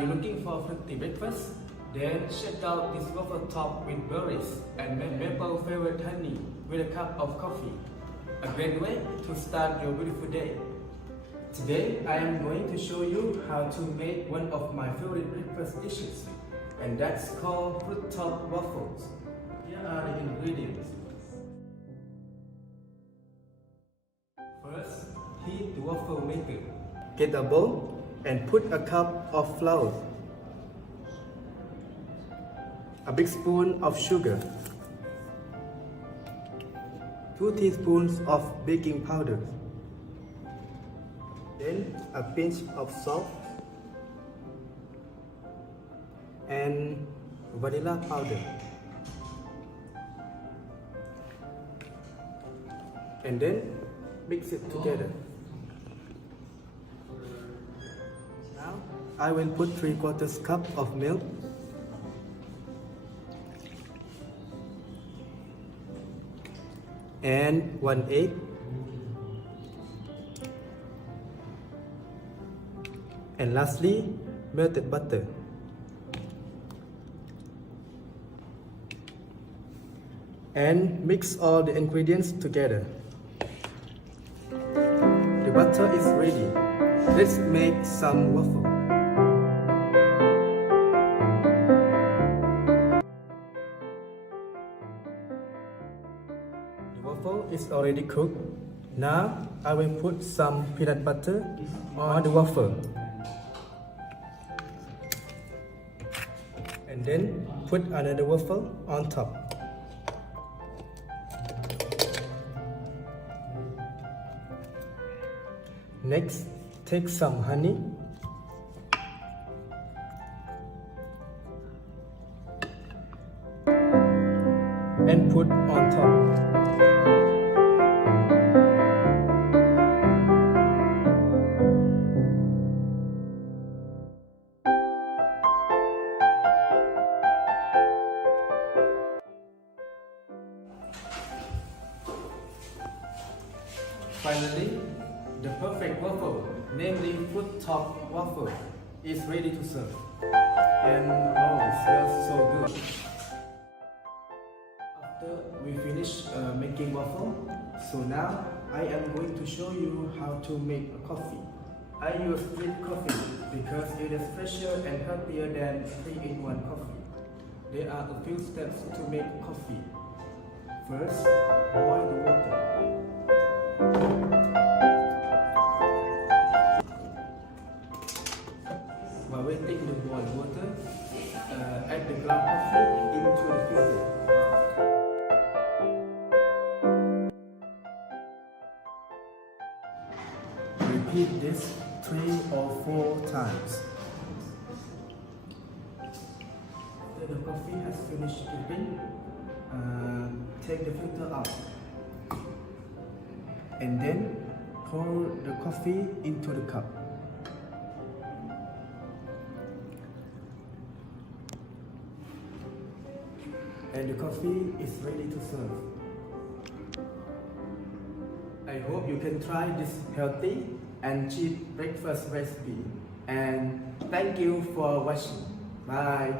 you looking for a fruity breakfast? Then check out this waffle top with berries and maple flavored honey with a cup of coffee. A great way to start your beautiful day. Today I am going to show you how to make one of my favorite breakfast dishes, and that's called fruit top waffles. Here are the ingredients. First, heat the waffle maker. Get a bowl and put a cup of flour, a big spoon of sugar, 2 teaspoons of baking powder, then a pinch of salt and vanilla powder, and then mix it together. Now I will put 3/4 cup of milk, and 1 egg, and lastly melted butter. And mix all the ingredients together. The butter is ready. Let's make some waffle. The waffle is already cooked. Now I will put some peanut butter on the waffle. And then put another waffle on top. Next, take some honey and put on top. Finally, the perfect waffle, namely fruit top waffle, is ready to serve. And oh, it smells so good. After we finish making waffle, so now I am going to show you how to make a coffee. I use drip coffee because it is fresher and healthier than 3-in-1 coffee. There are a few steps to make coffee. First, boil the water. While waiting the boiled water, add the ground coffee into the filter. Repeat this 3 or 4 times. After the coffee has finished dripping, take the filter out. And then pour the coffee into the cup. And the coffee is ready to serve. I hope you can try this healthy and cheap breakfast recipe. And thank you for watching. Bye.